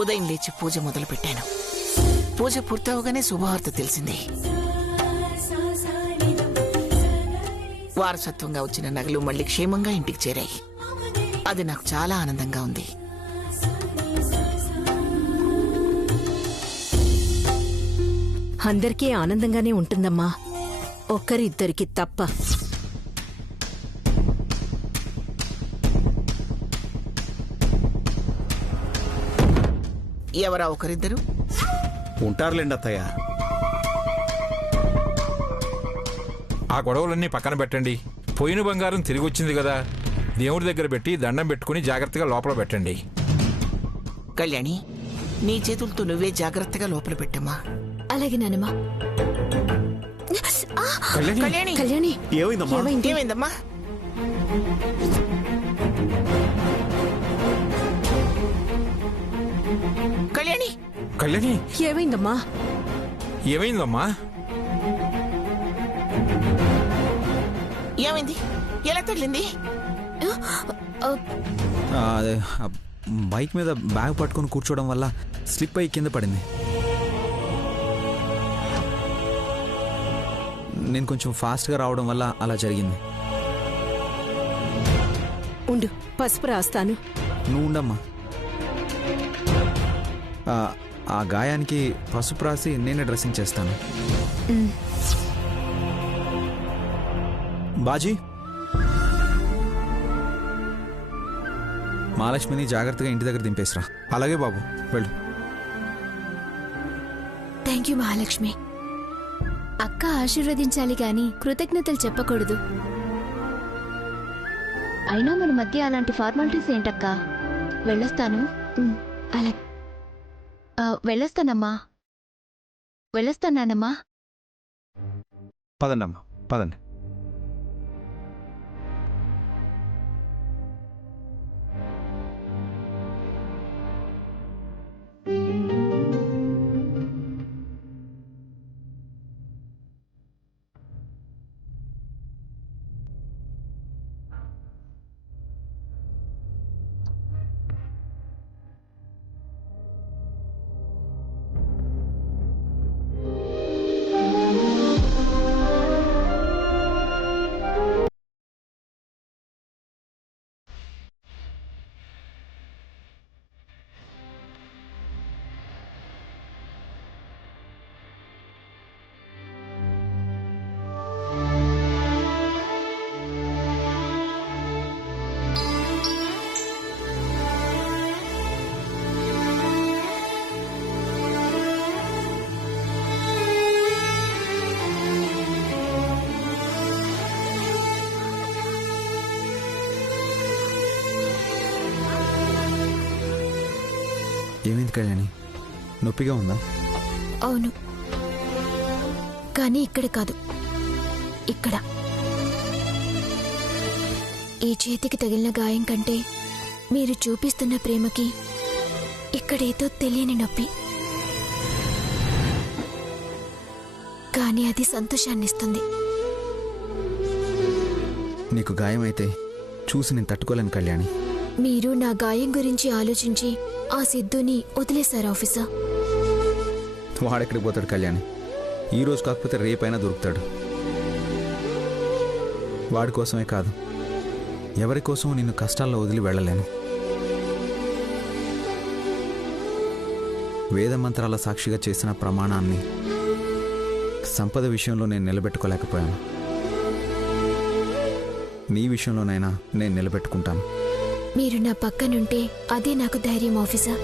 ఉదయం లేచి పూజ మొదలుపెట్టాను. పూజ పూర్తవగానే శుభవార్త తెలిసింది. వారసత్వంగా వచ్చిన నగలు మళ్లీ క్షేమంగా ఇంటికి చేరాయి. అది నాకు చాలా ఆనందంగా ఉంది. అందరికీ ఆనందంగానే ఉంటుందమ్మా, ఒక్కరిద్దరికి తప్ప. ఎవరా ఒకరిద్దరు? ఉంటారులేండి అత్తయ్య. ఆ గొడవలన్నీ పక్కన పెట్టండి. పోయిన బంగారం తిరిగి వచ్చింది కదా, దేవుడి దగ్గర పెట్టి దండం పెట్టుకుని జాగ్రత్తగా లోపల పెట్టండి. కళ్యాణి, నీ చేతులతో నువ్వే జాగ్రత్తగా లోపల పెట్టమ్మా. అలాగే నానమ్మా. కళ్యాణి, కళ్యాణి, ఏమైందమ్మా? కళ్యాణి, కళ్యాణి, ఏమైందమ్మా? ఏమైందమ్మా? ఏమైంది? ఎలా తగిలింది? బైక్ మీద బ్యాగ్ పట్టుకుని కూర్చోవడం వల్ల స్లిప్ అయ్యి కింద పడింది. నేను కొంచెం ఫాస్ట్గా రావడం వల్ల అలా జరిగింది. ఉండు, పసుపు రాస్తాను. నువ్వు ఉండమ్మా. ఆ గాయానికి పసుపు రాసి నేనే డ్రెస్సింగ్ చేస్తాను. బాజీ, మహాలక్ష్మిని జాగ్రత్తగా ఇంటి దగ్గర దింపేసిరా. అలాగే బాబు, వెళ్ళు. Thank you Mahalakshmi. అక్క ఆశీర్వదించాలి గాని కృతజ్ఞతలు చెప్పకూడదు. అయినా మన మధ్య అలాంటి ఫార్మాలిటీస్ ఏంటక్క? వెళ్ళొస్తాను. అలా వెళ్ళొస్తానమ్మా. వెళ్ళొస్తానమ్మా. పదండమ్మా, పదండి. ఏమైంది కళ్యాణి? నొప్పిగా ఉందా? అవును, కానీ ఇక్కడ కాదు, ఇక్కడ. ఈ చేతికి తగిలిన గాయం కంటే మీరు చూపిస్తున్న ప్రేమకి ఇక్కడేదో తెలియని నొప్పి. కానీ అది సంతోషాన్నిస్తుంది. నీకు గాయం అయితే చూసి నేను తట్టుకోలేను కళ్యాణి. మీరు నా గాయం గురించి ఆలోచించి ఆ సిద్ధుని వదిలేశారు ఆఫీసర్. వాడెక్కడికి పోతాడు కళ్యాణి? ఈరోజు కాకపోతే రేపైనా దొరుకుతాడు. వాడి కోసమే కాదు, ఎవరి కోసం నిన్ను కష్టాల్లో వదిలి వెళ్ళలేను. వేదమంత్రాల సాక్షిగా చేసిన ప్రమాణాన్ని సంపద విషయంలో నేను నిలబెట్టుకోలేకపోయాను. నీ విషయంలోనైనా నేను నిలబెట్టుకుంటాను. మీరు నా పక్కనుంటే అదే నాకు ధైర్యం ఆఫీసర్.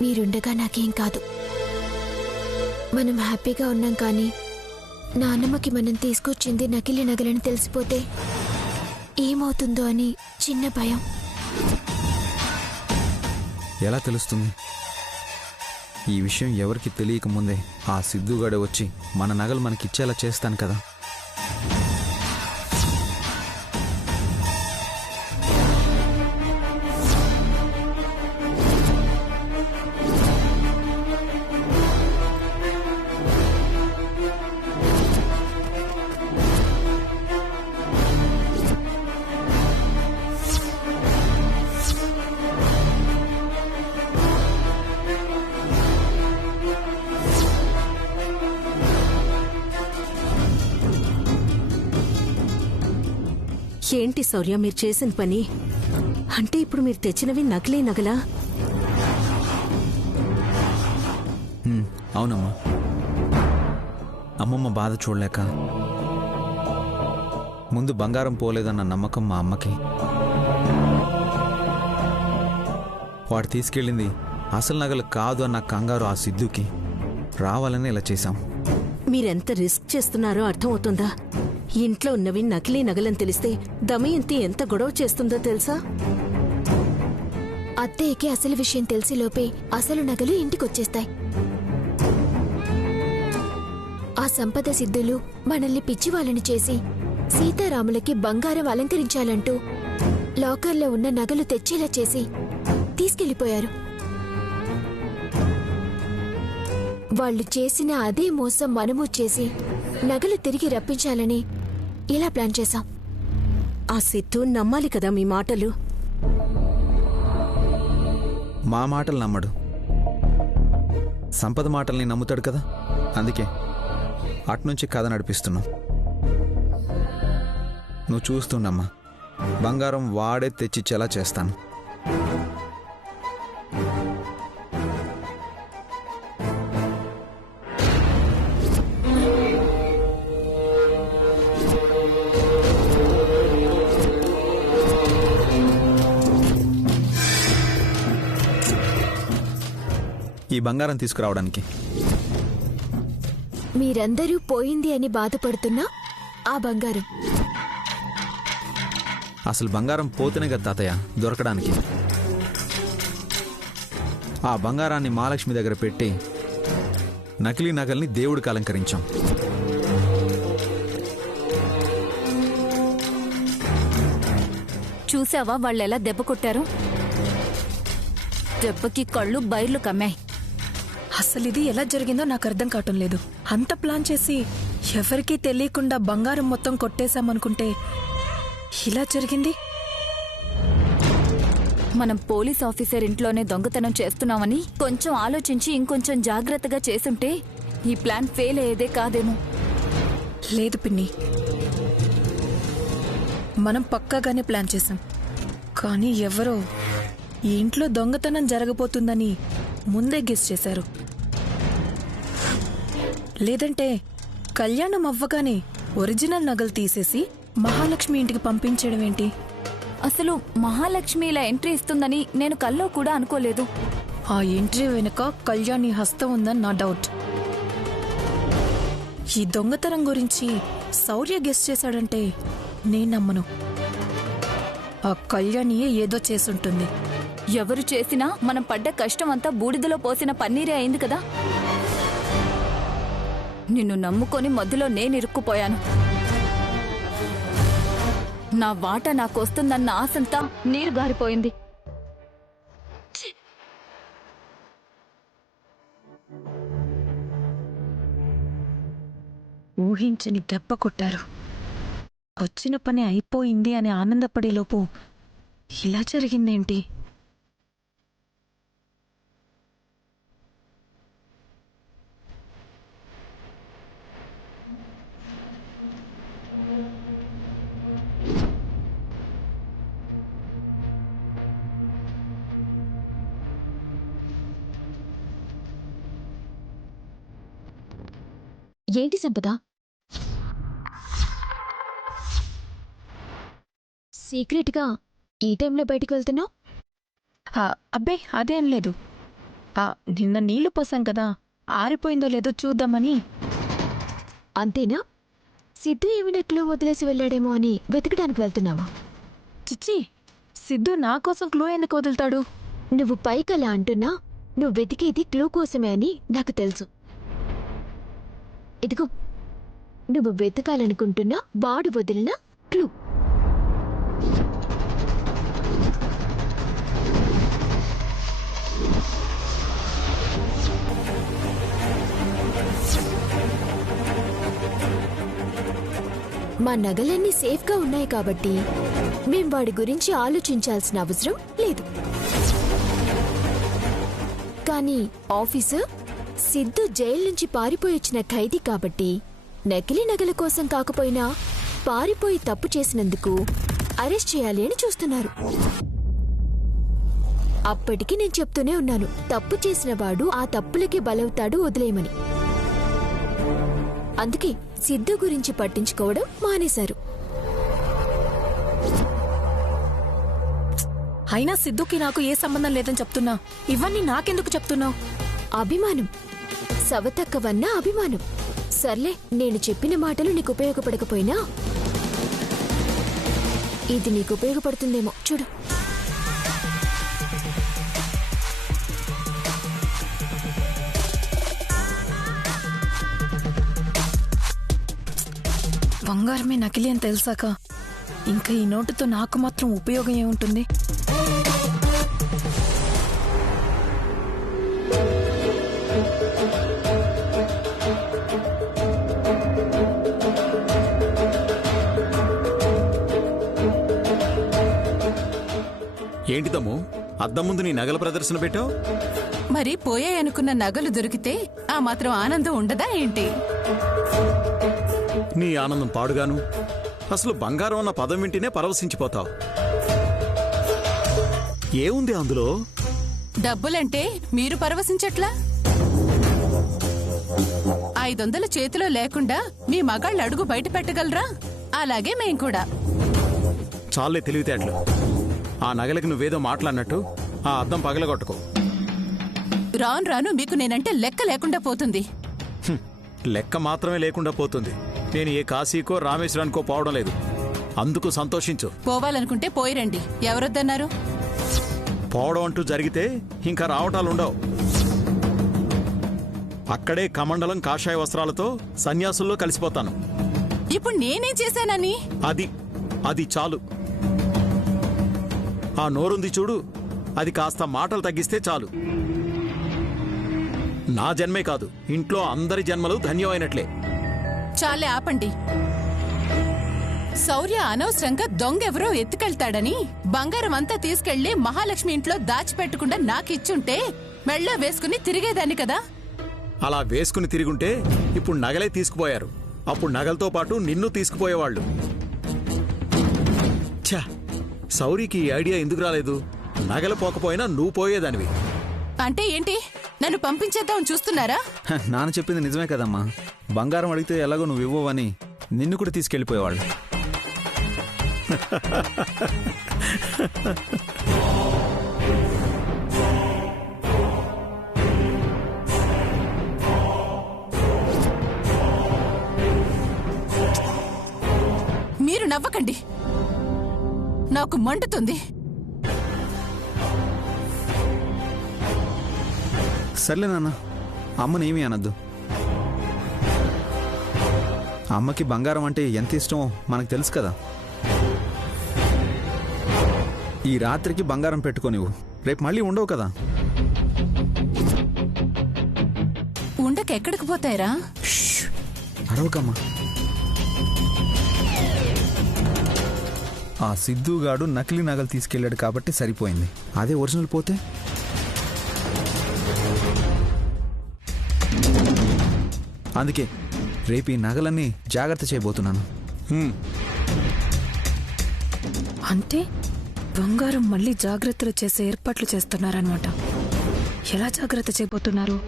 మీరుండగా నాకేం కాదు. మనం హ్యాపీగా ఉన్నాం, కానీ నాన్నమ్మకి మనం తీసుకొచ్చింది నకిలీ నగలని తెలిసిపోతే ఏమవుతుందో అని చిన్న భయం. ఎలా తెలుస్తుంది? ఈ విషయం ఎవరికి తెలియకముందే ఆ సిద్ధుగాడే వచ్చి మన నగలు మనకిచ్చేలా చేస్తాను కదా. ఏంటి శౌర్య మీరు చేసిన పని? అంటే ఇప్పుడు మీరు తెచ్చినవి నకిలీ నగలా? అవునమ్మా. అమ్మమ్మ బాధ చూడలేక ముందు బంగారం పోలేదన్న నమ్మకం మా అమ్మకి. వాడు తీసుకెళ్ళింది అసలు నగలు కాదు అన్న కంగారు ఆ సిద్ధుకి. రావాలని ఇలా చేశాం. మీరెంత రిస్క్ చేస్తున్నారో అర్థమవుతుందా? ఇంట్లో ఉన్నవి నకిలీ నగలని తెలిస్తే దమయంతి ఎంత గొడవ చేస్తుందో తెలుసా? అత్తయ్యకి అసలు విషయం తెలిసి లోపే అసలు నగలు ఇంటికొచ్చేస్తాయి. ఆ సంపద సిద్ధులు మనల్ని పిచ్చివాళ్ళని చేసి సీతారాములకి బంగారం అలంకరించాలంటూ లాకర్లో ఉన్న నగలు తెచ్చేలా చేసి తీసుకెళ్లిపోయారు. వాళ్ళు చేసిన అదే మోసం మనము చేసి నగలు తిరిగి రప్పించాలని ఇలా ప్లాన్ చేశాం. ఆ సిద్ధు నమ్మాలి కదా మీ మాటలు. మా మాటలు నమ్మడు, సంపద మాటల్ని నమ్ముతాడు కదా. అందుకే అట్నుంచి కథ నడిపిస్తున్నాం. నువ్వు చూస్తుండమ్మా, బంగారం వాడే తెచ్చిచ్చేలా చేస్తాను. ఈ బంగారం తీసుకురావడానికి మీరందరూ పోయింది అని బాధపడుతున్నా ఆ బంగారం అసలు బంగారం పోతేనే కదా తాతయ్య దొరకడానికి. ఆ బంగారాన్ని మహాలక్ష్మి దగ్గర పెట్టి నకిలీ నగల్ని దేవుడికి అలంకరించాం. చూసావా వాళ్ళెలా దెబ్బ కొట్టారు? దెబ్బకి కళ్ళు బైర్లు కమ్మాయి. అసలు ఇది ఎలా జరిగిందో నాకు అర్థం కావటం లేదు. అంత ప్లాన్ చేసి ఎవరికీ తెలియకుండా బంగారం మొత్తం కొట్టేశామనుకుంటే ఇలా జరిగింది. మనం పోలీస్ ఆఫీసర్ ఇంట్లోనే దొంగతనం చేస్తున్నామని కొంచెం ఆలోచించి ఇంకొంచెం జాగ్రత్తగా చేసుంటే ఈ ప్లాన్ ఫెయిల్ అయ్యేదే కాదేమో. లేదు పిన్ని, మనం పక్కాగానే ప్లాన్ చేశాం. కానీ ఎవరో ఈ ఇంట్లో దొంగతనం జరగబోతుందని ముందే గెస్ చేశారు. లేదంటే కళ్యాణం అవ్వగానే ఒరిజినల్ నగలు తీసేసి మహాలక్ష్మి ఇంటికి పంపించడం ఏంటి? అసలు మహాలక్ష్మి ఇలా ఎంట్రీ ఇస్తుందని నేను కల్లో కూడా అనుకోలేదు. ఆ ఎంట్రీ వెనుక కళ్యాణి హస్తం ఉందని నా డౌట్. ఈ దొంగతనం గురించి శౌర్య గెస్ చేశాడంటే నేను నమ్మను. ఆ కళ్యాణియే ఏదో చేసుంటుంది. ఎవరు చేసినా మనం పడ్డ కష్టం అంతా బూడిదలో పోసిన పన్నీరే అయింది కదా. నిన్ను నమ్ముకొని మధ్యలో నేను ఇరుక్కుపోయాను. నా వాటా నాకొస్తుందన్న ఆశంతా నీరు గారిపోయింది. ఊహించని దెబ్బ కొట్టారు. వచ్చిన పని అయిపోయింది అని ఆనందపడేలోపు ఇలా జరిగిందేంటి? ఏంటి సంపద, సీక్రెట్గా ఈ టైంలో బయటికి వెళ్తున్నావు? అబ్బే అదేం లేదు. నిన్న నీళ్లు పోసాం కదా, ఆరిపోయిందో లేదో చూద్దామని. అంతేనా? సిద్ధు ఏమినట్లు వదిలేసి వెళ్ళాడేమో అని వెతకడానికి వెళ్తున్నావా? చిచ్చి, సిద్ధు నా కోసం క్లూ ఎందుకు వదులుతాడు? నువ్వు పైకలా అంటున్నా నువ్వు వెతికేది క్లూ కోసమే అని నాకు తెలుసు. ఇదిగో నువ్వు వెతకాలనుకుంటున్నా వాడు వదిలిన క్లూ. మా నగలన్నీ సేఫ్గా ఉన్నాయి కాబట్టి మేం వాడి గురించి ఆలోచించాల్సిన అవసరం లేదు. కానీ ఆఫీసర్ సిద్ధు జైలు నుంచి పారిపోయి వచ్చిన ఖైదీ కాబట్టి నకిలీ నగల కోసం కాకపోయినా పారిపోయి తప్పు చేసినందుకు అరెస్ట్ చేయాలి అని చూస్తున్నారు. అప్పటికి నేను చెప్తూనే ఉన్నాను, తప్పు చేసిన వాడు ఆ తప్పులకి బలవుతాడు, వదిలేయమని. అందుకే సిద్ధు గురించి పట్టించుకోవడం మానేశారు. అయినా సిద్ధుకి నాకు ఏ సంబంధం లేదని చెప్తున్నా, ఇవన్నీ నాకెందుకు చెప్తున్నావు? అభిమానం, సవతక్కవన్న అభిమానం. సర్లే, నేను చెప్పిన మాటలు నీకు ఉపయోగపడకపోయినా ఇది నీకు ఉపయోగపడుతుందేమో చూడు. బంగారమే నకిలీ అని తెలిసాక ఇంకా ఈ నోటుతో నాకు మాత్రం ఉపయోగం ఏముంటుంది? ఏంటి తమ్ము, అద్దం ముందు నీ నగల ప్రదర్శన పెట్టావు? మరి పోయాయనుకున్న నగలు దొరికితే ఆ మాత్రం ఆనందం ఉండదా ఏంటి? నీ ఆనందం పాడుగాను. అసలు బంగారం అన్న పదం వింటేనే పరవశించిపోతావు. ఏముంది అందులో? డబ్బులంటే మీరు పరవశించట్లా? 500 చేతిలో లేకుండా మీ మగాళ్ళు అడుగు బయట పెట్టగలరా? అలాగే మేం కూడా. చాలే తెలివితేటలు. ఆ నగలకి నువ్వేదో మాట్లాడినట్టు ఆ అద్దం పగలగొట్టుకో. రాను రాను మీకు నేనంటే లెక్క లేకుండా పోతుంది. లెక్క మాత్రమే లేకుండా పోతుంది. నేను ఏ కాశీకో రామేశ్వరానికో పోవడం లేదు. అందుకు సంతోషించు. పోవాలనుకుంటే పోయిరండి, ఎవరొద్దన్నారు? పోవడం అంటూ జరిగితే ఇంకా రావటాలుండవు. అక్కడే కమండలం కాషాయ వస్త్రాలతో సన్యాసుల్లో కలిసిపోతాను. ఇప్పుడు నేనేం చేశానని? అది చాలు. ఆ నోరుంది చూడు, అది కాస్త మాటలు తగ్గిస్తే చాలు. నా జన్మే కాదు, ఇంట్లో అందరి జన్మలు ధన్యమైనట్లే. చాలే ఆపండి. శౌర్య అనవసరంగా దొంగెవరో ఎత్తుకెళ్తాడని బంగారం అంతా తీసుకెళ్లి మహాలక్ష్మి ఇంట్లో దాచిపెట్టకుండా నాకిచ్చుంటే మెళ్ళో వేసుకుని తిరిగేదాన్ని కదా. అలా వేసుకుని తిరుగుంటే ఇప్పుడు నగలే తీసుకుపోయారు. అప్పుడు నగలతో పాటు నిన్ను తీసుకుపోయేవాళ్ళు. ఛా, శౌరికి ఈ ఐడియా ఎందుకు రాలేదు? నగలు పోకపోయినా నువ్వు పోయేదానివి. అంటే ఏంటి, నన్ను పంపించేద్దామని చూస్తున్నారా? నాన్న చెప్పింది నిజమే కదమ్మా. బంగారం అడిగితే ఎలాగో నువ్వు ఇవ్వవని నిన్ను కూడా తీసుకెళ్ళిపోయేవాళ్ళు. మీరు నవ్వకండి, నాకు మండుతుంది. సర్లే నాన్న, అమ్మనేమీ అనద్దు. అమ్మకి బంగారం అంటే ఎంత ఇష్టమో మనకు తెలుసు కదా. ఈ రాత్రికి బంగారం పెట్టుకోనివ్వు, రేపు మళ్ళీ ఉండవు కదా. ఉండకెక్కడికి పోతాయిరా? అరవకమ్మా. ఆ సిద్ధుగాడు నకిలీ నగలు తీసుకెళ్ళాడు కాబట్టి సరిపోయింది. అదే ఒరిజినల్ పోతే అందుకే రేపు ఈ నగలన్నీ జాగ్రత్త చేయబోతున్నాను. అంటే బంగారం మళ్ళీ జాగ్రత్తలు చేసే ఏర్పాట్లు చేస్తున్నారనమాట. ఎలా జాగ్రత్త చేయబోతున్నారు?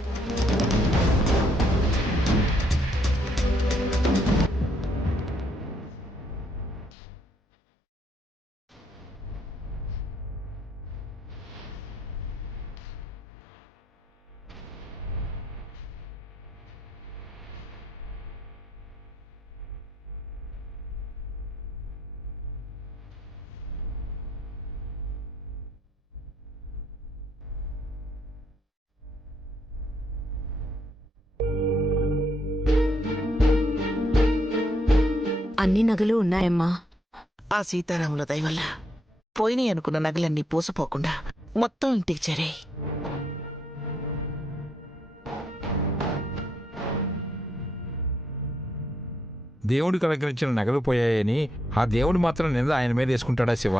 అన్ని నగలు ఉన్నాయమ్మా. ఆ సీతారాముల దయ వల్ల పోయినాయి అనుకున్న నగలన్నీ పూసపోకుండా మొత్తం ఇంటికి చేరాయి. దేవుడికి అలంకరించిన నగలు పోయాయని ఆ దేవుడు మాత్రం నింద ఆయన మీద వేసుకుంటాడా శివ?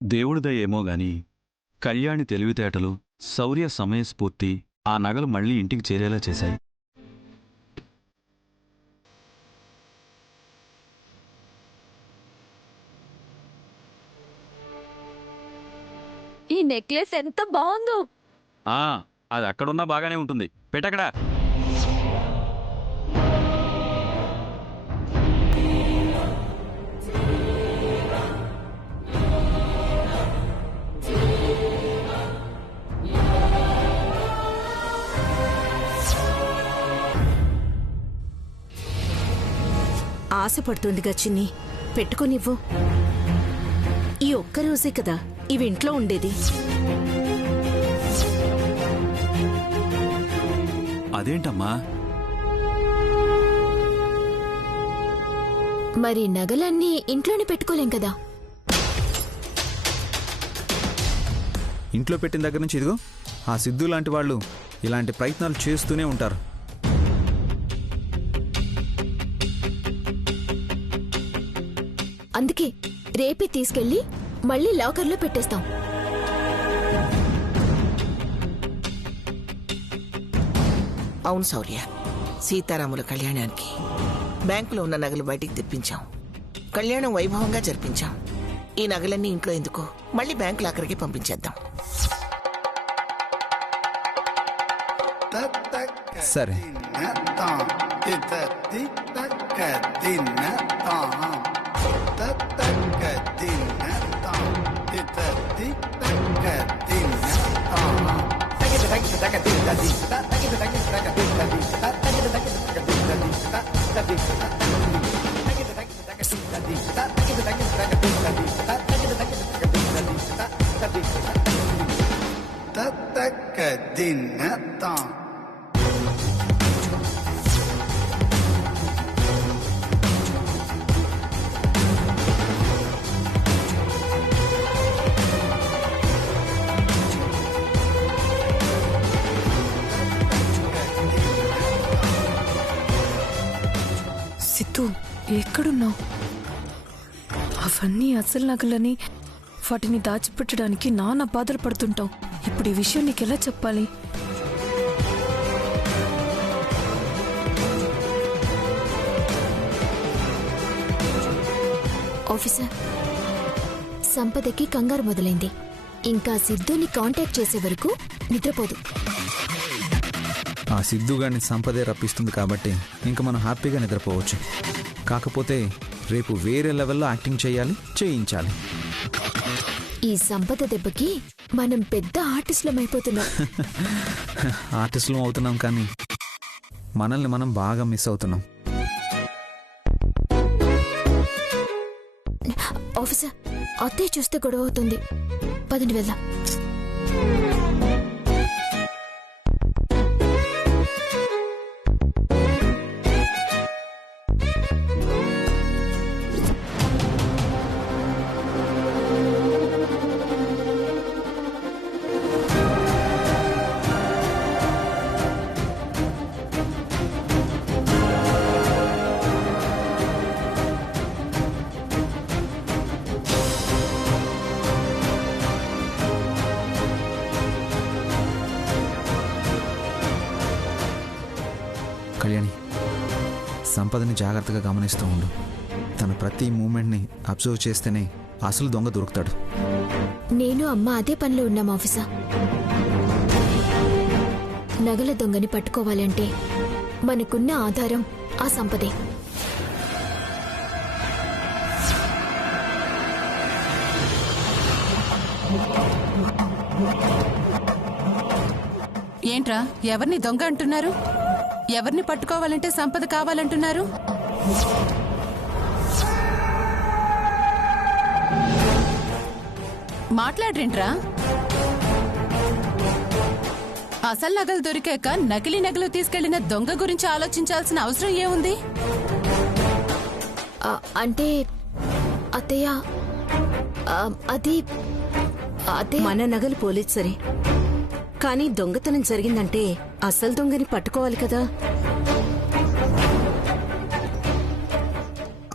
దేవుడిదయేమో గాని కళ్యాణి తెలివితేటలు, శౌర్య సమయస్ఫూర్తి ఆ నగలు మళ్లీ ఇంటికి చేరేలా చేశాయి. నెక్లెస్ ఎంత బాగుందో. అది అక్కడున్నా బాగానే ఉంటుంది. పెట్టకడా. ఆశపడుతుందిగా చిన్ని, పెట్టుకోనివ్వు. ఈ ఒక్కరోజే కదా ఇవి ఇంట్లో ఉండేది. అదేంటమ్మా? మరి నగలన్నీ ఇంట్లోనే పెట్టుకోలేం కదా. ఇంట్లో పెట్టిన దగ్గర నుంచి ఇదిగో ఆ సిద్ధు లాంటి వాళ్ళు ఇలాంటి ప్రయత్నాలు చేస్తూనే ఉంటారు. అందుకే రేపే తీసుకెళ్లి మళ్ళీ లాకర్లో పెట్టేస్తాం. అవును శౌర్య, సీతారాముల కళ్యాణానికి బ్యాంకులో ఉన్న నగలు బయటికి తెప్పించాం. కళ్యాణం వైభవంగా జరిపించాం. ఈ నగలన్నీ ఇంట్లో ఎందుకు, మళ్ళీ బ్యాంకు లాకర్కి పంపించేద్దాం. సరే. సిద్ధు, ఎక్కడున్నావు? అవన్నీ అసలు నగలని, వాటిని దాచిపెట్టడానికి నాన్న బాధలు పడుతుంటావు. ఇప్పుడు ఈ విషయం నీకెలా చెప్పాలి? ఆఫీసర్, సంపదకి కంగారు మొదలైంది. ఇంకా సిద్ధుని కాంటాక్ట్ చేసే వరకు నిద్రపోదు. ఆ సిద్ధుగాడిని సంపదే రప్పిస్తుంది కాబట్టి ఇంకా మనం హ్యాపీగా నిద్రపోవచ్చు. కాకపోతే రేపు వేరే లెవెల్లో యాక్టింగ్ చేయించాలి. ఈ సంపద దెబ్బకి మనం పెద్ద ఆర్టిస్టులం అయిపోతున్నాం. ఆర్టిస్టులం అవుతున్నాం కానీ మనల్ని మనం బాగా మిస్ అవుతున్నాం. ఆఫీసర్, అత్తయ్య చూస్తే గొడవ అవుతుంది. పదండి వెళ్దాం. కళ్యాణి, సంపదని జాగ్రత్తగా గమనిస్తూ ఉండు. తన ప్రతి మూమెంట్ని అబ్జర్వ్ చేస్తేనే అసలు దొంగ దొరుకుతాడు. నేను అమ్మ అదే పనిలో ఉన్నాం ఆఫీసర్. నగల దొంగని పట్టుకోవాలంటే మనకున్న ఆధారం ఆ సంపదే. ఏంట్రా, ఎవరిని దొంగ అంటున్నారు? ఎవరిని పట్టుకోవాలంటే సంపద కావాలంటున్నారు? మాట్లాడ్రేంట్రా? అసలు నగలు దొరికాక నకిలీ నగలు తీసుకెళ్లిన దొంగ గురించి ఆలోచించాల్సిన అవసరం ఏముంది? అంటే అత్తయ్య, అది మన నగలు పోలేదు సరే, కానీ దొంగతనం జరిగిందంటే అసలు దొంగని పట్టుకోవాలి కదా.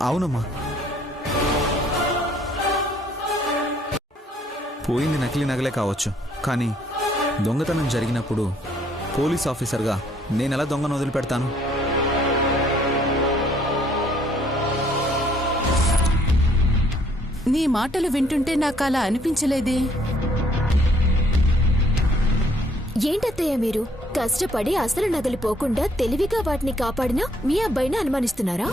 అవునమ్మా, పోయింది నకిలీ నగలే కావచ్చు, కానీ దొంగతనం జరిగినప్పుడు పోలీస్ ఆఫీసర్గా నేనెలా దొంగను వదిలిపెడతాను? నీ మాటలు వింటుంటే నాకు అలా అనిపించలేదే. ఏంటత్తయ్య మీరు కష్టపడి అసలు నగలు పోకుండా తెలివిగా వాటిని కాపాడినా మీ అబ్బాయిని అనుమానిస్తున్నారా?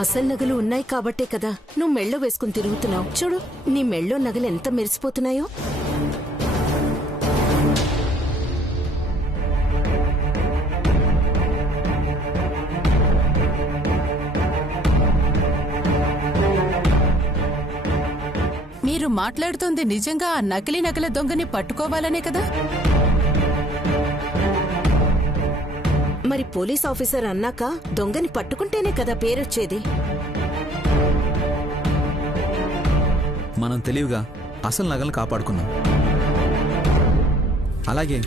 అసలు నగలు ఉన్నాయి కాబట్టే కదా నువ్వు మెళ్ళో వేసుకుని తిరుగుతున్నావు. చూడు నీ మెళ్ళో నగలు ఎంత మెరిసిపోతున్నాయో. మీరు మాట్లాడుతోంది నిజంగా ఆ నకిలీ నగల దొంగని పట్టుకోవాలనే కదా? మరి పోలీస్ ఆఫీసర్ అన్నాక దొంగని పట్టుకుంటేనే కదా పేరొచ్చేది. మనం తెలివిగా అసలు నగలను కాపాడుకున్నాం. అలాగే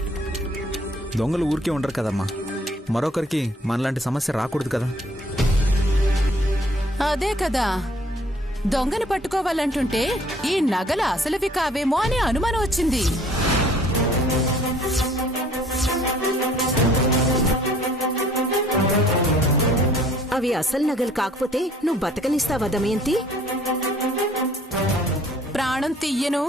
దొంగలు ఊరికే ఉండరు కదమ్మా, మరొకరికి మనలాంటి సమస్య రాకూడదు కదా. అదే కదా, దొంగని పట్టుకోవాలంటుంటే ఈ నగల అసలువి కావేమో అని అనుమానం వచ్చింది. అవి అసలు నగలు కాకపోతే నువ్వు బతకనిస్తావా దమయంతి? ప్రాణం తీయను.